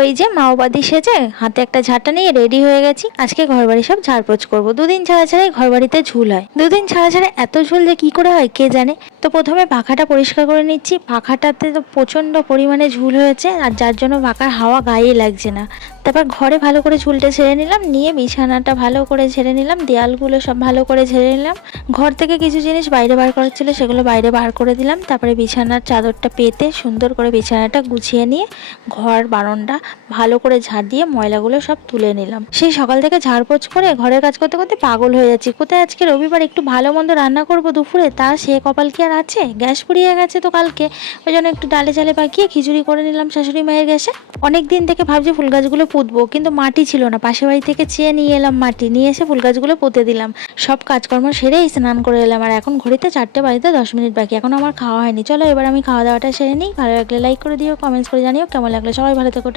ওই যে মাওবাদী সেজে হাতে একটা ঝাঁটা নিয়ে রেডি হয়ে গেছি। আজকে ঘরবাড়ি সব ঝাড়পোছ করবো। দুদিন ছাড়া ছাড়াই ঘরবাড়িতে ঝুল হয়, দুদিন ছাড়া ছাড়া এত ঝুল যে কি করে হয় কে জানে। তো প্রথমে পাখাটা পরিষ্কার করে নিচ্ছি। পাখাটাতে তো প্রচন্ড পরিমাণে ঝুল হয়েছে, আর যার জন্য পাখার হাওয়া গায়ে লাগছে না। তারপর ঘরে ভালো করে ঝুলটা ঝেড়ে নিলাম, নিয়ে বিছানাটা ভালো করে ঝেড়ে নিলাম, দেয়ালগুলো সব ভালো করে ঝেড়ে নিলাম। ঘর থেকে কিছু জিনিস বাইরে বার করার ছিল, সেগুলো বাইরে বার করে দিলাম। তারপরে বিছানার চাদরটা পেতে সুন্দর করে বিছানাটা গুছিয়ে নিয়ে ঘর বারান্দা ভালো করে ঝাড় দিয়ে ময়লাগুলো সব তুলে নিলাম। সেই সকাল থেকে ঝাড়পোছ করে ঘরের কাজ করতে করতে পাগল হয়ে যাচ্ছি। কোথায় আজকে রবিবার একটু ভালো মন্দ রান্না করব দুপুরে, তার সে কপাল কি আর আছে? গ্যাস ফুরিয়ে গেছে তো কালকে, ওই জন্য একটু ডালে চালে পাকিয়ে খিচুড়ি করে নিলাম শাশুড়ি মায়ের গ্যাসে। অনেক দিন থেকে ভাবছি ফুল গাছগুলো পুঁতবো, কিন্তু মাটি ছিল না। পাশের বাড়ি থেকে চেয়ে নিয়ে এলাম মাটি, নিয়ে এসে ফুল গাছগুলো পুঁতে দিলাম। সব কাজকর্ম সেরেই স্নান করে এলাম, আর এখন ঘড়িতে 4টে বাজতে 10 মিনিট বাকি। এখন আমার খাওয়া হয়নি। চলো এবার আমি খাওয়া দাওয়াটা সেরে নিই। ভালো লাগলে লাইক করে দিও, কমেন্টস করে জানিও কেমন লাগলো। সবাই ভালো থেকো।